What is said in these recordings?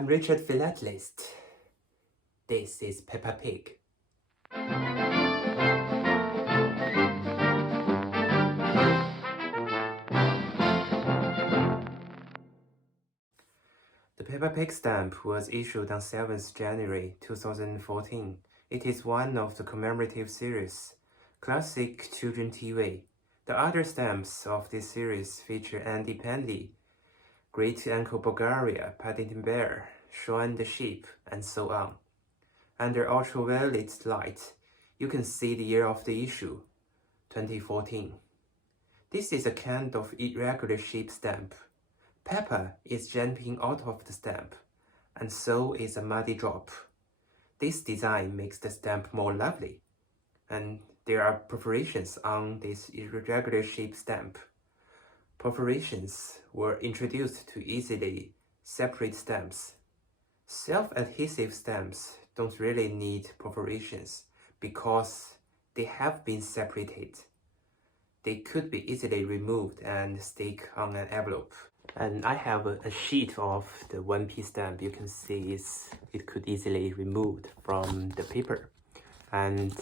I'm Richard Philatelist. This is Peppa Pig. The Peppa Pig Stamp was issued on 7th January 2014. It is one of the commemorative series, classic children TV. The other stamps of this series feature Andy Pandy, Great Uncle Bulgaria, Paddington Bear, Shaun the Sheep, and so on. Under ultraviolet light, you can see the year of the issue, 2014. This is a kind of irregular shape stamp. Peppa is jumping out of the stamp, and so is a muddy drop. This design makes the stamp more lovely, and there are perforations on this irregular shape stamp. Perforations were introduced to easily separate stamps. Self-adhesive stamps don't really need perforations because they have been separated. They could be easily removed and stick on an envelope. And I have a sheet of the 1P stamp. You can see it could easily removed from the paper. And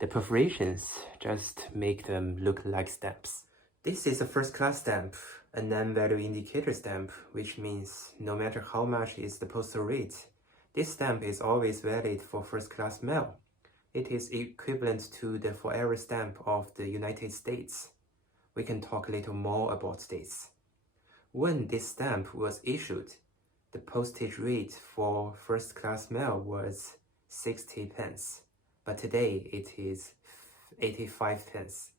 the perforations just make them look like stamps. This is a first-class stamp, a non-value indicator stamp, which means no matter how much is the postal rate, this stamp is always valid for first-class mail. It is equivalent to the forever stamp of the United States. We can talk a little more about this. When this stamp was issued, the postage rate for first-class mail was 60 pence, but today it is 85 pence,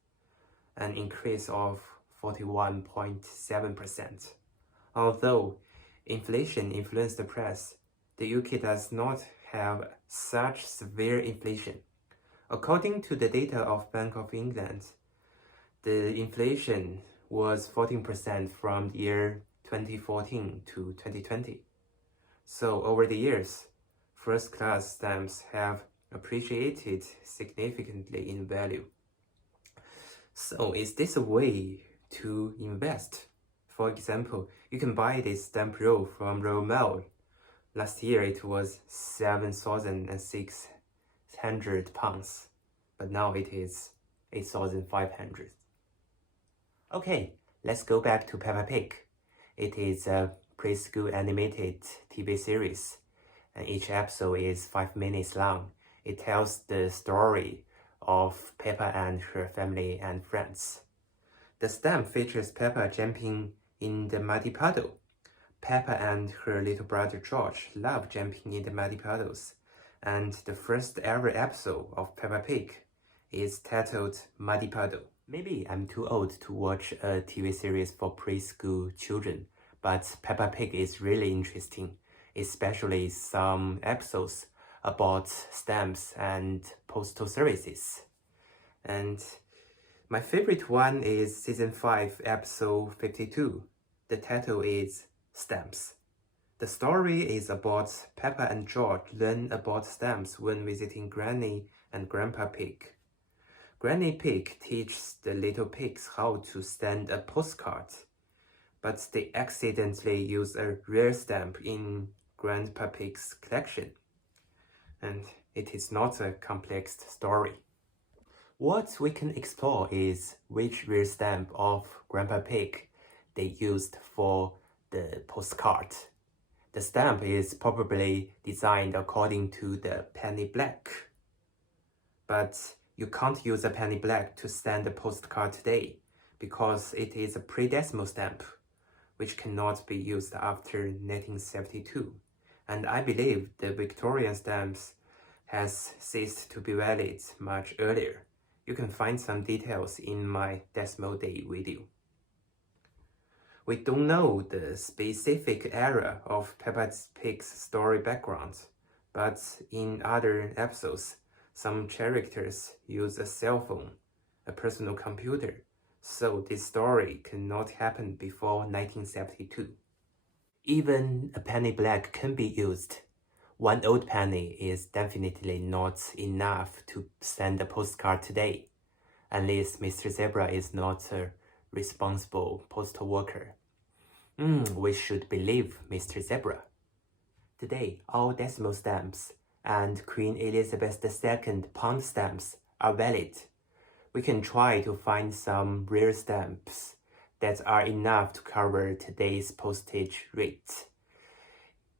an increase of 41.7%. Although inflation influenced the price, the UK does not have such severe inflation. According to the data of Bank of England, the inflation was 14% from the year 2014 to 2020. So over the years, first-class stamps have appreciated significantly in value. So is this a way to invest? For example, you can buy this stamp roll from Royal Mail. Last year it was £7,600, but now it is 8,500. Okay, let's go back to Peppa Pig. It is a preschool animated TV series, and each episode is 5 minutes long. It tells the story of Peppa and her family and friends. The stamp features Peppa jumping in the muddy puddle. Peppa and her little brother George love jumping in the muddy puddles, and the first ever episode of Peppa Pig is titled Muddy Puddle. Maybe I'm too old to watch a TV series for preschool children, but Peppa Pig is really interesting, especially some episodes about stamps and postal services. And my favorite one is season 5, episode 52. The title is Stamps. The story is about Peppa and George learn about stamps when visiting Granny and Grandpa Pig. Granny Pig teaches the little pigs how to send a postcard, but they accidentally use a rare stamp in Grandpa Pig's collection. And it is not a complex story. What we can explore is which rare stamp of Grandpa Pig they used for the postcard. The stamp is probably designed according to the penny black. But you can't use a penny black to send a postcard today because it is a pre-decimal stamp, which cannot be used after 1972. And I believe the Victorian stamps has ceased to be valid much earlier. You can find some details in my Decimal Day video. We don't know the specific era of Peppa Pig's story background, but in other episodes, some characters use a cell phone, a personal computer, so this story cannot happen before 1972. Even a penny black can be used. One old penny is definitely not enough to send a postcard today, unless Mr. Zebra is not a responsible postal worker. We should believe Mr. Zebra. Today, all decimal stamps and Queen Elizabeth II pound stamps are valid. We can try to find some rare stamps that are enough to cover today's postage rate.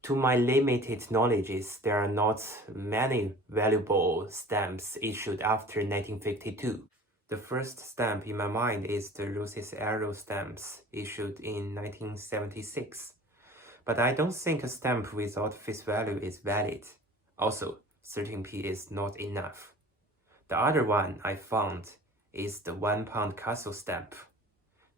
To my limited knowledge, there are not many valuable stamps issued after 1952. The first stamp in my mind is the Rose's Arrow stamps issued in 1976. But I don't think a stamp without face value is valid. Also, 13p is not enough. The other one I found is the £1 castle stamp.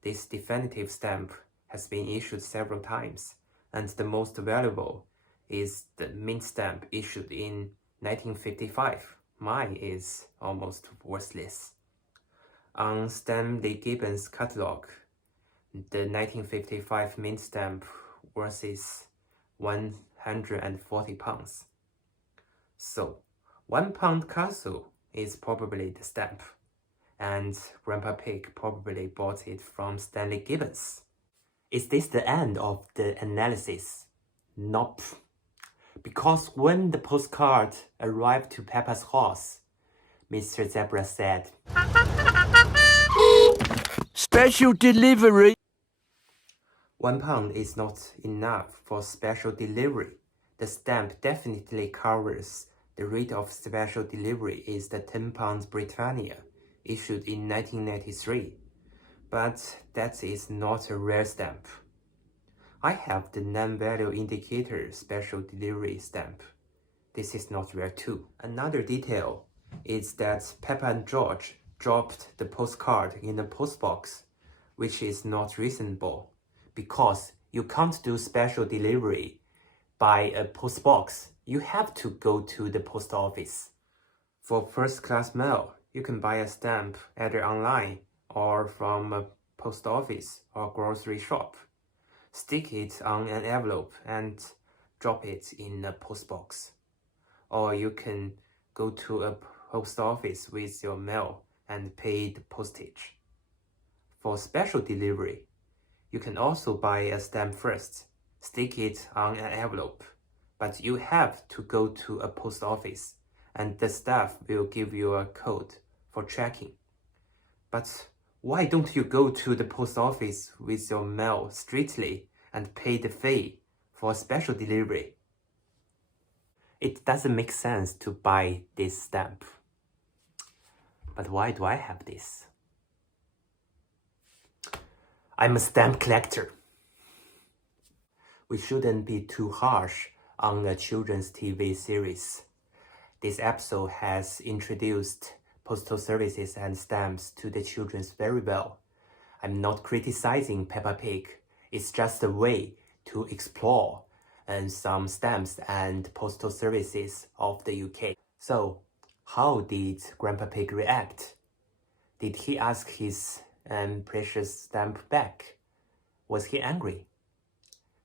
This definitive stamp has been issued several times, and the most valuable is the mint stamp issued in 1955. Mine is almost worthless. On Stanley Gibbons' catalogue, the 1955 mint stamp worth £140. So, £1 castle is probably the stamp, and Grandpa Pig probably bought it from Stanley Gibbons. Is this the end of the analysis? Nope. Because when the postcard arrived to Peppa's house, Mr. Zebra said, "Special delivery." £1 is not enough for special delivery. The stamp definitely covers the rate of special delivery is the £10 Britannia, issued in 1993. But that is not a rare stamp. I have the non-value indicator special delivery stamp. This is not rare too. Another detail is that Peppa and George dropped the postcard in the postbox, which is not reasonable, because you can't do special delivery by a postbox. You have to go to the post office. For first-class mail, you can buy a stamp either online or from a post office or grocery shop. Stick it on an envelope and drop it in a postbox. Or you can go to a post office with your mail and pay the postage. For special delivery, you can also buy a stamp first, stick it on an envelope, but you have to go to a post office and the staff will give you a code for tracking. But why don't you go to the post office with your mail straightly and pay the fee for special delivery? It doesn't make sense to buy this stamp. But why do I have this? I'm a stamp collector. We shouldn't be too harsh on a children's TV series. This episode has introduced postal services and stamps to the children very well. I'm not criticizing Peppa Pig. It's just a way to explore some stamps and postal services of the UK. So, how did Grandpa Pig react? Did he ask his precious stamp back? Was he angry?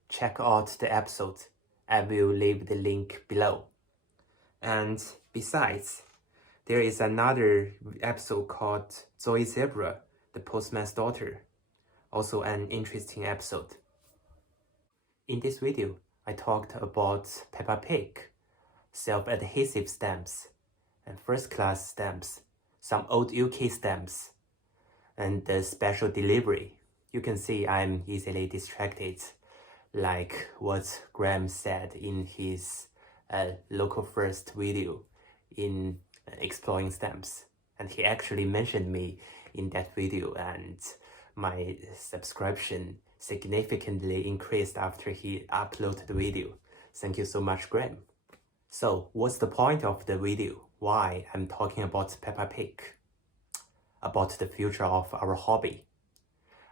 Check out the episode. I will leave the link below. And besides, there is another episode called Zoe Zebra, the Postman's Daughter. Also an interesting episode. In this video, I talked about Peppa Pig, self-adhesive stamps, and first-class stamps, some old UK stamps, and the special delivery. You can see I'm easily distracted, like what Graham said in his local first video in exploring stamps. And he actually mentioned me in that video, and my subscription significantly increased after he uploaded the video. Thank you so much, Graham. So, what's the point of the video? Why I'm talking about Peppa Pig? About the future of our hobby.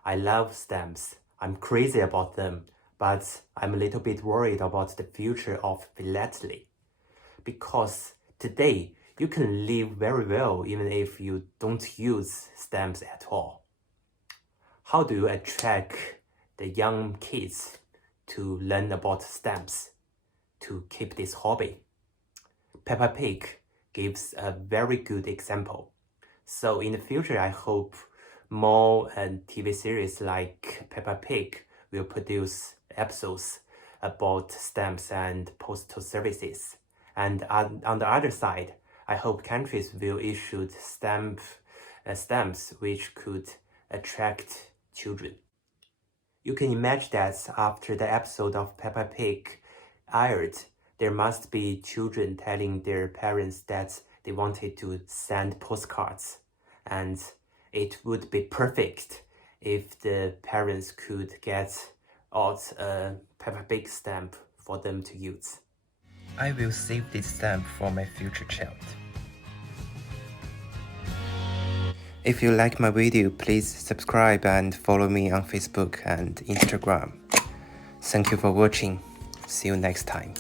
I love stamps. I'm crazy about them, but I'm a little bit worried about the future of philately. Because today, you can live very well even if you don't use stamps at all. How do you attract the young kids to learn about stamps, to keep this hobby? Peppa Pig gives a very good example. So in the future, I hope more TV series like Peppa Pig will produce episodes about stamps and postal services. And on the other side, I hope countries will issue stamps which could attract children. You can imagine that after the episode of Peppa Pig aired, there must be children telling their parents that they wanted to send postcards. And it would be perfect if the parents could get out a Peppa Pig stamp for them to use. I will save this stamp for my future child. If you like my video, please subscribe and follow me on Facebook and Instagram. Thank you for watching. See you next time.